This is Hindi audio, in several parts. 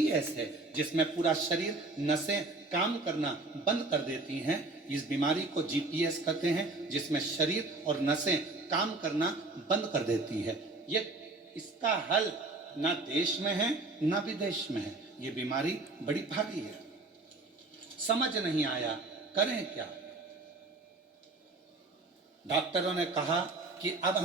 जीपीएस है, जिसमें पूरा शरीर नसें काम करना बंद कर देती हैं। इस बीमारी को जीपीएस कहते हैं, जिसमें शरीर और नसें काम करना बंद कर देती है। ये इसका हल ना देश में है ना विदेश में है। ये बीमारी बड़ी भारी है, समझ नहीं आया करें क्या। डॉक्टरों ने कहा कि अब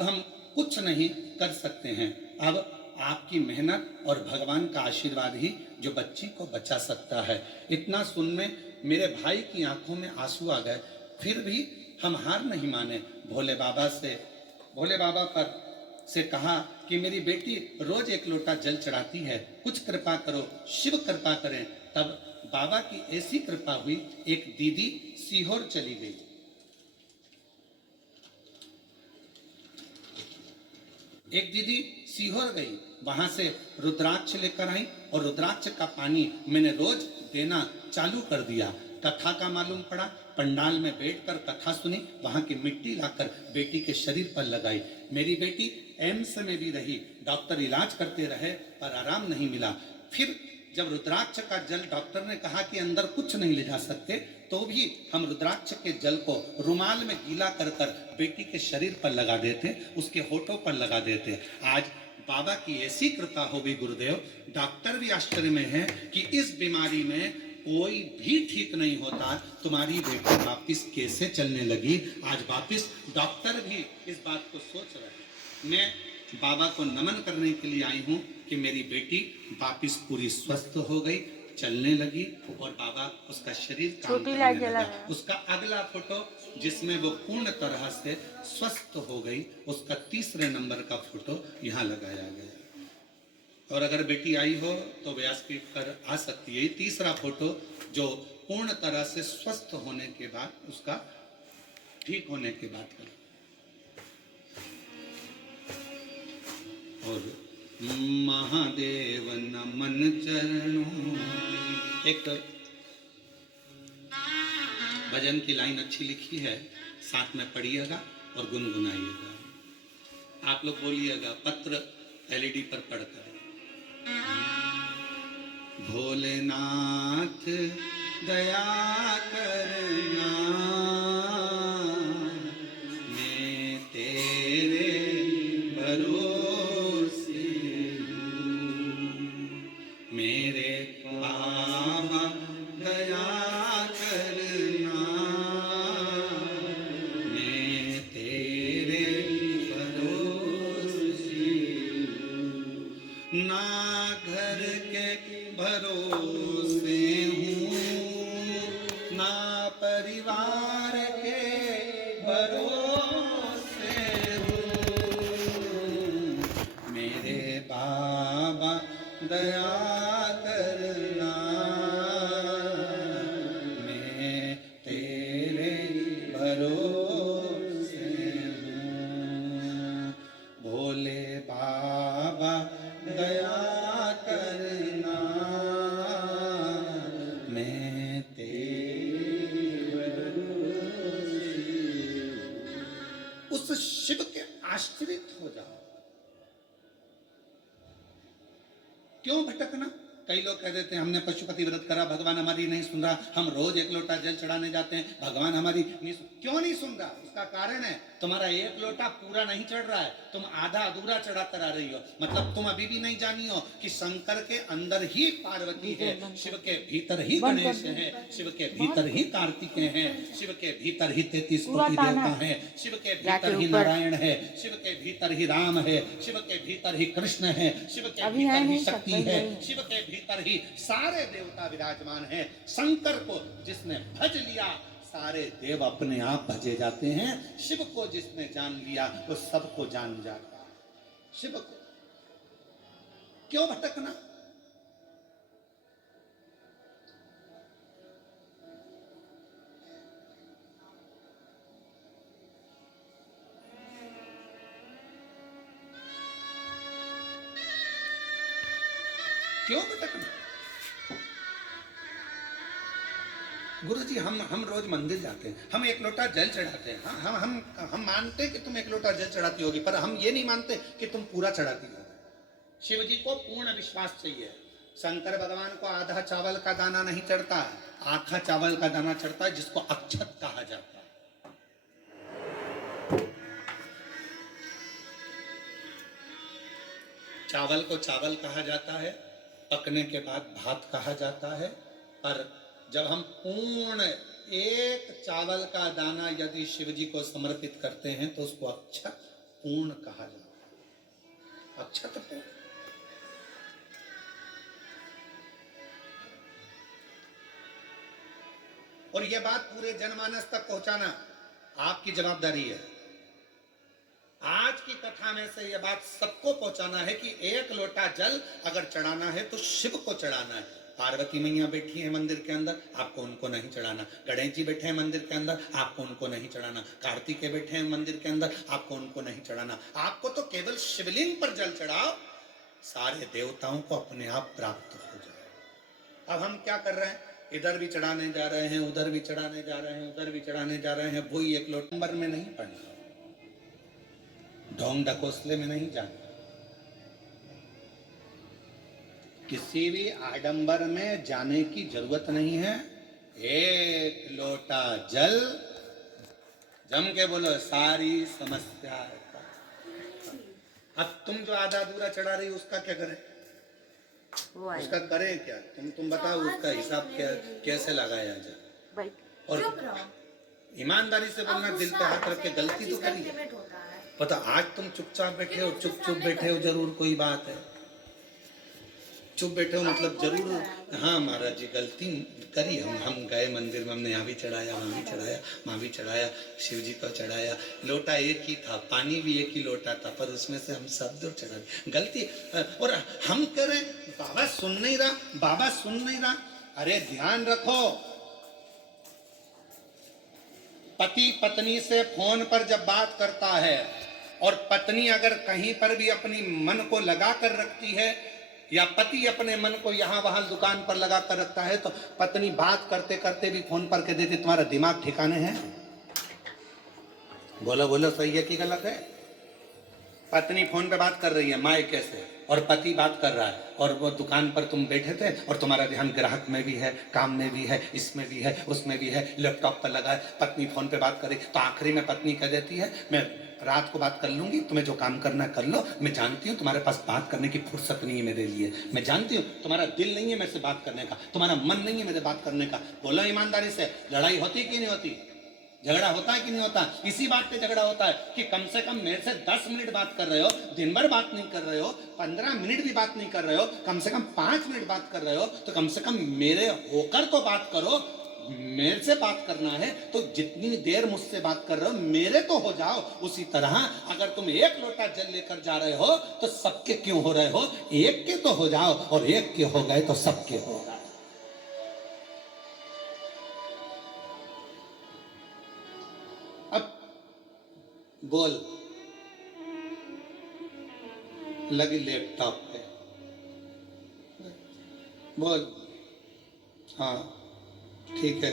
हम कुछ नहीं कर सकते हैं। अब आपकी मेहनत और भगवान का आशीर्वाद ही जो बच्ची को बचा सकता है। इतना सुनने मेरे भाई की आंखों में आंसू आ गए। फिर भी हम हार नहीं माने। भोले बाबा पर से कहा कि मेरी बेटी रोज एक लोटा जल चढ़ाती है, कुछ कृपा करो, शिव कृपा करें। तब बाबा की ऐसी कृपा हुई, एक दीदी सीहोर चली गई। वहां से रुद्राक्ष लेकर आई और रुद्राक्ष का पानी मैंने रोज देना चालू कर दिया। कथा का मालूम पड़ा, पंडाल में बैठकर कथा सुनी, वहां की मिट्टी लाकर बेटी के शरीर पर लगाई। मेरी बेटी एम्स में भी रही, डॉक्टर इलाज करते रहे पर आराम नहीं मिला। फिर जब रुद्राक्ष का जल डॉक्टर ने कहा कि अंदर कुछ नहीं ले जा सकते, तो भी हम रुद्राक्ष के जल को रुमाल में गीला कर बेटी के शरीर पर लगा देते, उसके होठों पर लगा देते। आज बाबा की ऐसी कृपा हो गई गुरुदेव, डॉक्टर भी आश्चर्य में है कि इस बीमारी में कोई भी ठीक नहीं होता। तुम्हारी बेटी वापिस कैसे चलने लगी। आज वापिस डॉक्टर भी इस बात को सोच रहे हैं। मैं बाबा को नमन करने के लिए आई हूँ कि मेरी बेटी वापिस पूरी स्वस्थ हो गई, चलने लगी और बाबा उसका शरीर काम करने लगा। उसका अगला फोटो जिसमें वो पूर्ण तरह से स्वस्थ हो गई, उसका तीसरे नंबर का फोटो यहाँ लगाया गया। और अगर बेटी आई हो तो व्यासपीठ पर आ सकती है। तीसरा फोटो जो पूर्ण तरह से स्वस्थ होने के बाद, उसका ठीक होने के बाद का। और महादेव नमन चरणों। एक भजन की लाइन अच्छी लिखी है, साथ में पढ़िएगा और गुनगुनाइएगा। आप लोग बोलिएगा पत्र एलईडी पर पढ़कर। भोलेनाथ दया करना, मैं तेरे भरोसे हूँ। मेरे बाबा दया करना, मैं तेरे भरोसे हूँ। ना घर के भरोसे हूँ, ना परिवार के भरोसे हूँ। मेरे बाबा दया करना, मैं तेरे भरोसे हूँ। भोले बाबा दया करना, मैं तेरे भरोसे हूँ। उस शिव के आश्रित हो जाओ। क्यों भटकना। कई लोग कह देते हैं हमने पशुपति व्रत करा, भगवान हमारी नहीं सुन रहा, हम रोज एक लोटा जल चढ़ाने जाते हैं, भगवान हमारी नहीं सुन। क्यों नहीं सुन रहा? उसका कारण है तुम्हारा एक लोटा पूरा नहीं चढ़ रहा है, तुम आधा अधूरा चढ़ाकर आ रही हो। मतलब तुम अभी भी नहीं जानी हो कि शंकर के अंदर ही पार्वती है, शिव के भीतर ही गणेश है, शिव के भीतर ही कार्तिकेय है, शिव के भीतर ही 33 कोटि देवता है, शिव के भीतर ही नारायण है, शिव के भीतर ही राम है, शिव के भीतर ही कृष्ण है, शिव के भीतर ही शक्ति है, शिव के भीतर ही सारे देवता विराजमान है। शंकर को जिसने भज लिया, सारे देव अपने आप भजे जाते हैं। शिव को जिसने जान लिया, वो सबको जान जाता है। शिव को क्यों भटकना। क्यों भटकना। गुरु जी हम रोज मंदिर जाते हैं, हम एक लोटा जल चढ़ाते हैं। हाँ, हम मानते हैं कि तुम एक लोटा जल चढ़ाती होगी, पर हम ये नहीं मानते कि तुम पूरा चढ़ाती हो। शिव जी को पूर्ण विश्वास चाहिए। शंकर भगवान को आधा चावल का दाना नहीं चढ़ता, आधा चावल का दाना चढ़ता है, जिसको अक्षत कहा जाता है। चावल को चावल कहा जाता है, पकने के बाद भात कहा जाता है। पर जब हम पूर्ण एक चावल का दाना यदि शिव जी को समर्पित करते हैं तो उसको अक्षत पूर्ण कहा जाता है। अक्षत पूर्ण। और यह बात पूरे जनमानस तक पहुंचाना आपकी जवाबदारी है। आज की कथा में से यह बात सबको पहुंचाना है कि एक लोटा जल अगर चढ़ाना है तो शिव को चढ़ाना है। पार्वती मैया बैठी है मंदिर के अंदर, आपको उनको नहीं चढ़ाना। गणेश जी बैठे हैं मंदिर के अंदर, आपको उनको नहीं चढ़ाना। कार्तिकेय बैठे हैं मंदिर के अंदर, आपको उनको नहीं चढ़ाना। आपको तो केवल शिवलिंग पर जल चढ़ाओ, सारे देवताओं को अपने आप प्राप्त हो जाए। अब हम क्या कर रहे हैं? इधर भी चढ़ाने जा रहे हैं, उधर भी चढ़ाने जा रहे हैं, उधर भी चढ़ाने जा रहे हैं। वही एक लोटा नंबर में नहीं पढ़ना, ढोंग ढकोसले में नहीं जाना, किसी भी आडंबर में जाने की जरूरत नहीं है। एक लोटा जल, जम के बोलो, सारी समस्या। अब तुम जो आधा अधूरा चढ़ा रही हो उसका क्या करें? उसका करें क्या? तुम बताओ उसका हिसाब क्या कैसे लगाया जाए? और ईमानदारी से बोलना, दिल पे हाथ रख के, गलती तो करी है। पता आज तुम चुपचाप बैठे हो, चुप बैठे हो, जरूर कोई बात है। चुप बैठे हो मतलब जरूर, हाँ महाराज जी गलती करी। हम गए मंदिर में, हमने यहाँ भी चढ़ाया, वहाँ भी चढ़ाया, वहाँ भी चढ़ाया, शिव जी को चढ़ाया। लोटा एक ही था, पानी भी एक ही लोटा था, पर उसमें से हम सब दो चढ़ा। गलती। और हम कह रहे बाबा सुन नहीं रहा, बाबा सुन नहीं रहा। अरे ध्यान रखो, पति पत्नी से फोन पर जब बात करता है और पत्नी अगर कहीं पर भी अपनी मन को लगा कर रखती है, या पति अपने मन को यहाँ वहां दुकान पर लगा कर रखता है, तो पत्नी बात करते करते भी फोन पर कह देती तुम्हारा दिमाग ठिकाने है? बोलो बोलो, सही है कि गलत है? पत्नी फोन पे बात कर रही है मायके से, और पति बात कर रहा है, और वो दुकान पर तुम बैठे थे और तुम्हारा ध्यान ग्राहक में भी है, काम में भी है, इसमें भी है, उसमें भी है, लैपटॉप पर लगा है। पत्नी फोन पे बात करे तो आखिरी में पत्नी कह देती है मैं रात को बात कर लूंगी, तुम्हें जो काम करना कर लो, मैं जानती हूँ तुम्हारे पास बात करने की फुर्सत नहीं है मेरे लिए, मैं जानती हूँ तुम्हारा दिल नहीं है मेरे से बात करने का, तुम्हारा मन नहीं है मेरे बात करने का। बोलो ईमानदारी से, लड़ाई होती कि नहीं होती? झगड़ा होता है कि नहीं होता? इसी बात पे झगड़ा होता है कि कम से कम मेरे से 10 मिनट बात कर रहे हो, दिन भर बात नहीं कर रहे हो, 15 मिनट भी बात नहीं कर रहे हो, कम से कम 5 मिनट बात कर रहे हो, तो कम से कम मेरे होकर तो बात करो। मेरे से बात करना है तो जितनी देर मुझसे बात कर रहे हो मेरे तो हो जाओ। उसी तरह अगर तुम एक लोटा जल लेकर जा रहे हो तो सबके क्यों हो रहे हो? एक के तो हो जाओ, और एक के हो गए तो सबके हो गए। अब बोल, लगी लैपटॉप पे, बोल हाँ ठीक है,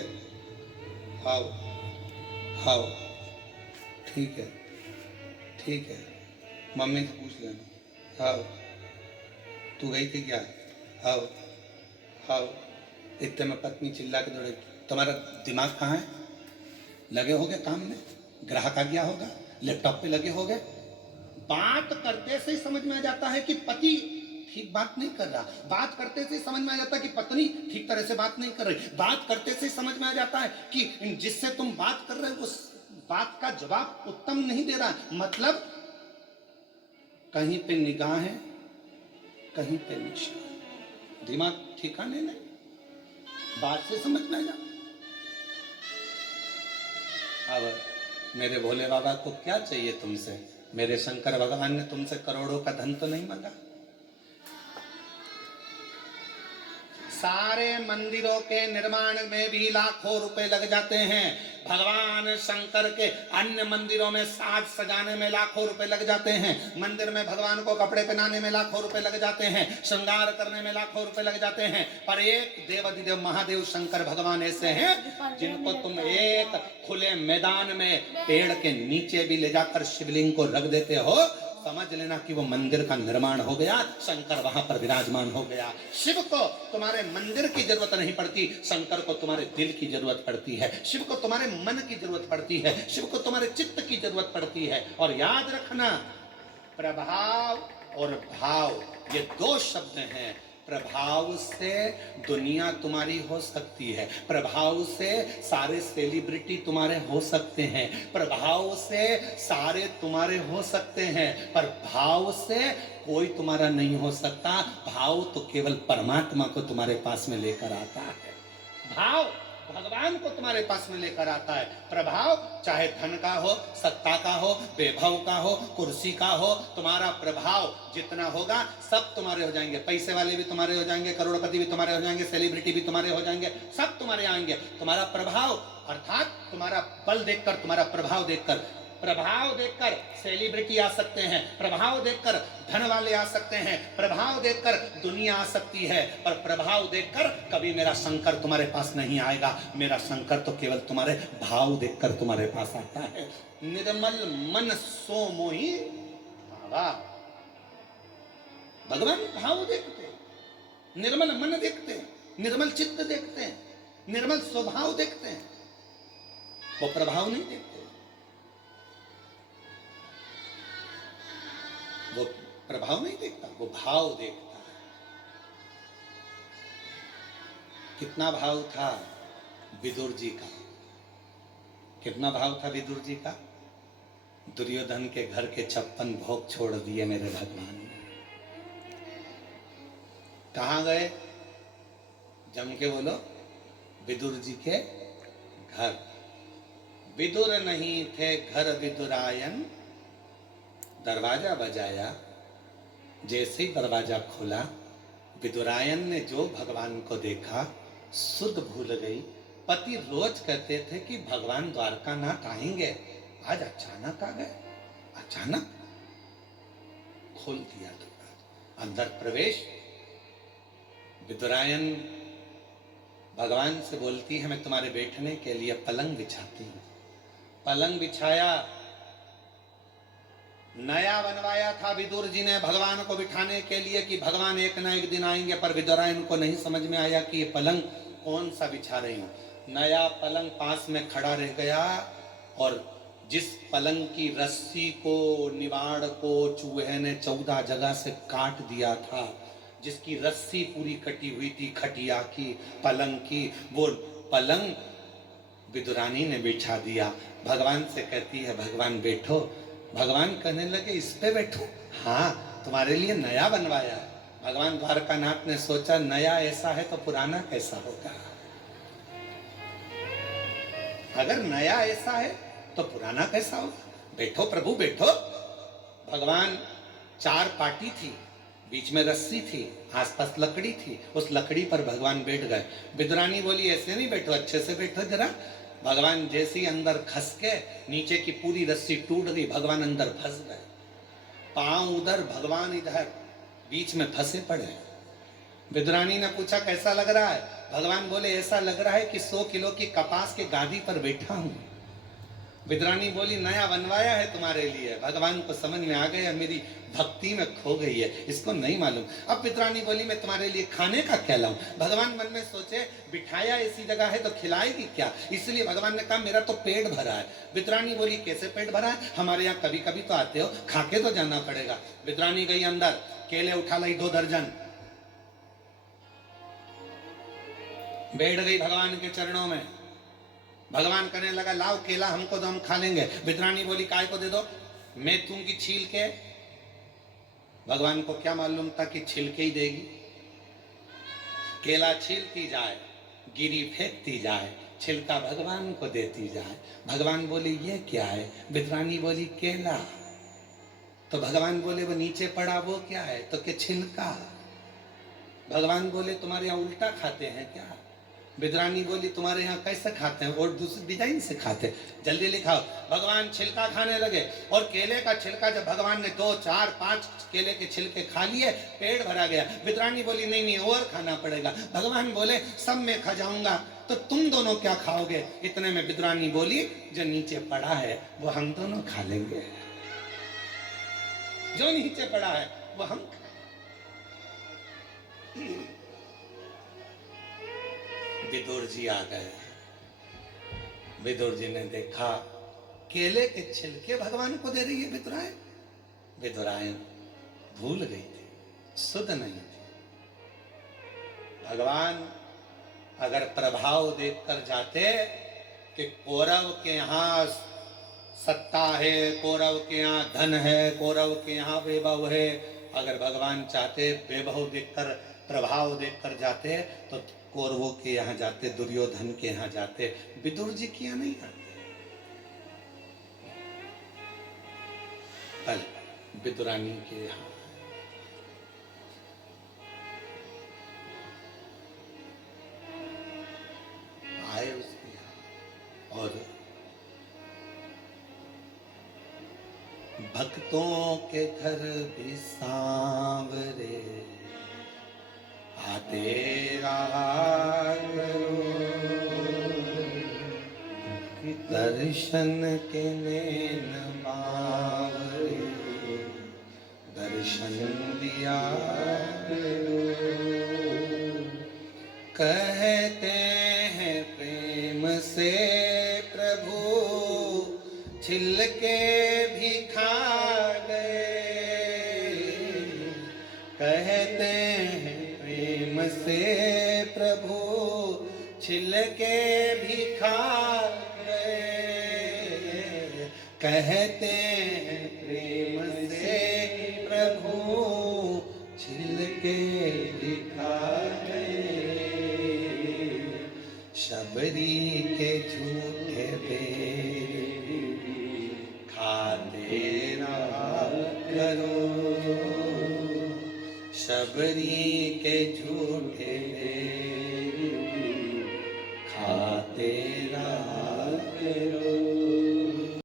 आओ आओ, ठीक है ठीक है, मम्मी से पूछ लेना, आओ तू गई थी क्या, आओ आओ। इतने में पत्नी चिल्ला के दौड़े, तुम्हारा दिमाग कहाँ है? लगे होगे काम में, ग्राहक आ गया होगा, लैपटॉप पे लगे होगे। बात करते से ही समझ में आ जाता है कि पति ठीक बात नहीं कर रहा, बात करते से समझ में आ जाता है कि पत्नी ठीक तरह से बात नहीं कर रही, बात करते से समझ में आ जाता है कि जिससे तुम बात कर रहे हो उस बात का जवाब उत्तम नहीं दे रहा। मतलब कहीं पे निगाह है, कहीं पे निशान, दिमाग ठिकाने नहीं, बात से समझ में आ जाता। अब मेरे भोले बाबा को क्या चाहिए तुमसे? मेरे शंकर भगवान ने तुमसे करोड़ों का धन तो नहीं मांगा। सारे मंदिरों के निर्माण में भी लाखों रुपए लग जाते हैं। भगवान शंकर के अन्य मंदिरों में साज सजाने में लाखों रुपए लग जाते हैं। मंदिर में भगवान को कपड़े पहनाने में लाखों रुपए लग जाते हैं, श्रृंगार करने में लाखों रुपए लग जाते हैं। पर एक देवाधिदेव महादेव शंकर भगवान ऐसे हैं जिनको तुम एक खुले मैदान में पेड़ के नीचे भी ले जाकर शिवलिंग को रख देते हो, समझ लेना कि वो मंदिर का निर्माण हो गया, शंकर वहां पर विराजमान हो गया। शिव को तुम्हारे मंदिर की जरूरत नहीं पड़ती, शंकर को तुम्हारे दिल की जरूरत पड़ती है, शिव को तुम्हारे मन की जरूरत पड़ती है, शिव को तुम्हारे चित्त की जरूरत पड़ती है। और याद रखना, प्रभाव और भाव ये दो शब्द हैं। प्रभाव से दुनिया तुम्हारी हो सकती है, प्रभाव से सारे सेलिब्रिटी तुम्हारे हो सकते हैं, प्रभाव से सारे तुम्हारे हो सकते हैं, पर भाव से कोई तुम्हारा नहीं हो सकता। भाव तो केवल परमात्मा को तुम्हारे पास में लेकर आता है, भाव भगवान को तुम्हारे पास में लेकर आता है। प्रभाव चाहे धन का हो, सत्ता का हो, वैभव का हो, कुर्सी का हो, तुम्हारा प्रभाव जितना होगा सब तुम्हारे हो जाएंगे। पैसे वाले भी तुम्हारे हो जाएंगे, करोड़पति भी तुम्हारे हो जाएंगे, सेलिब्रिटी भी तुम्हारे हो जाएंगे, सब तुम्हारे आएंगे। तुम्हारा प्रभाव अर्थात तुम्हारा बल देखकर, तुम्हारा प्रभाव देखकर, प्रभाव देखकर सेलिब्रिटी आ सकते हैं, प्रभाव देखकर धन वाले आ सकते हैं, प्रभाव देखकर दुनिया आ सकती है, पर प्रभाव देखकर कभी मेरा शंकर तुम्हारे पास नहीं आएगा। मेरा शंकर तो केवल तुम्हारे भाव देखकर तुम्हारे पास आता है। निर्मल मन सो मोहि भावा, भगवान भाव देखते हैं, निर्मल मन देखते हैं, निर्मल चित्त देखते हैं, निर्मल स्वभाव देखते हैं, वो प्रभाव नहीं देखते। वो प्रभाव नहीं देखता, वो भाव देखता है। कितना भाव था विदुर जी का, कितना भाव था विदुर जी का। दुर्योधन के घर के 56 भोग छोड़ दिए मेरे भगवान ने। कहां गए? जम के बोलो, विदुर जी के घर। विदुर नहीं थे घर विदुरायन, दरवाजा बजाया, जैसे ही दरवाजा खोला, विदुरायन ने जो भगवान को देखा सुध भूल गई। पति रोज कहते थे कि भगवान द्वारकानाथ आएंगे, आज अचानक आ गए। अचानक खोल दिया दरवाजा, अंदर प्रवेश। विदुरायन भगवान से बोलती है, मैं तुम्हारे बैठने के लिए पलंग बिछाती हूँ। पलंग बिछाया, नया बनवाया था विदुर जी ने भगवान को बिठाने के लिए कि भगवान एक ना एक दिन आएंगे, पर विदुरायन को नहीं समझ में आया कि ये पलंग कौन सा बिछा रही हूँ। नया पलंग पास में खड़ा रह गया, और जिस पलंग की रस्सी को, निवाड़ को चूहे ने 14 जगह से काट दिया था, जिसकी रस्सी पूरी कटी हुई थी खटिया की, पलंग की, वो पलंग विदुरानी ने बिछा दिया। भगवान से कहती है, भगवान बैठो। भगवान कहने लगे, इस पे बैठो? हाँ, तुम्हारे लिए नया बनवाया है। भगवान द्वारकानाथ ने सोचा, नया ऐसा है तो पुराना कैसा होगा। अगर नया ऐसा है तो पुराना कैसा होगा। बैठो प्रभु बैठो। भगवान, 4 पाटी थी, बीच में रस्सी थी, आसपास लकड़ी थी, उस लकड़ी पर भगवान बैठ गए। विदुरानी बोली, ऐसे नहीं बैठो, अच्छे से बैठो जरा। भगवान जैसे ही अंदर खस के, नीचे की पूरी रस्सी टूट गई, भगवान अंदर फंस गए। पांव उधर, भगवान इधर, बीच में फंसे पड़े। विदुरानी ने पूछा, कैसा लग रहा है? भगवान बोले, ऐसा लग रहा है कि 100 किलो की कपास के गादी पर बैठा हूं। विदुरानी बोली, नया बनवाया है तुम्हारे लिए। भगवान को समझ में आ गया, मेरी भक्ति में खो गई है, इसको नहीं मालूम। अब विदुरानी बोली, मैं तुम्हारे लिए खाने का क्या लाऊं? भगवान मन में सोचे, बिठाया ऐसी जगह है तो खिलाएगी क्या, इसलिए भगवान ने कहा, मेरा तो पेट भरा है। विदुरानी बोली, कैसे पेट भरा है? हमारे यहाँ कभी कभी तो आते हो, खा के तो जाना पड़ेगा। विदुरानी गई अंदर, केले उठा लाई 2 दर्जन, बैठ गई भगवान के चरणों में। भगवान कहने लगा, लाओ केला, हमको दो, हम खा लेंगे। विदुरानी बोली, काय को दे दो? मैं दूंगी छील के। भगवान को क्या मालूम था कि छिलके ही देगी। केला छीलती जाए, गिरी फेंकती जाए, छिलका भगवान को देती जाए। भगवान बोले, ये क्या है? विदुरानी बोली, केला। तो भगवान बोले, वो नीचे पड़ा वो क्या है? तो के छिलका। भगवान बोले, तुम्हारे यहाँ उल्टा खाते हैं क्या? विदुरानी बोली, तुम्हारे यहाँ कैसे खाते हैं? और दूसरे डिजाइन से खाते हैं, जल्दी लिखाओ। भगवान छिलका खाने लगे, और केले का छिलका जब भगवान ने 2, 4, 5 केले के छिलके खा लिए, पेट भरा गया। विदुरानी बोली, नहीं नहीं, और खाना पड़ेगा। भगवान बोले, सब मैं खा जाऊंगा, तो तुम दोनों क्या खाओगे? इतने में विदुरानी बोली, जो नीचे पड़ा है वो हम दोनों खा लेंगे। जो नीचे पड़ा है वो हम खाएं। विदुर जी आ गए। विदुर जी ने देखा केले के छिलके भगवान को दे रही है विदुरायन। विदुरायन भूल गई थी, सुध नहीं थी। भगवान अगर प्रभाव देखकर जाते कि कौरव के यहाँ सत्ता है, कौरव के यहाँ धन है, कौरव के यहाँ वैभव है, अगर भगवान चाहते वैभव देखकर प्रभाव देखकर जाते तो कौरवों के यहाँ जाते, दुर्योधन के यहाँ जाते, विदुर जी के यहाँ नहीं आते। कल विदुरानी के यहाँ आए उसके यहाँ और भक्तों के घर भी सांवरे आते रहा करो, दर्शन के नैन बावरे दर्शन दिया करो। कहते हैं प्रेम से प्रभु छिलके भी खा गए, कहते हैं प्रेम से प्रभु छिलके भी खा गए, कहते हैं प्रेम से प्रभु छिलके भी खा गए। शबरी के झूठे बेर खाते रहा करो, शबरी के झूठे बेर खाते रहा करो।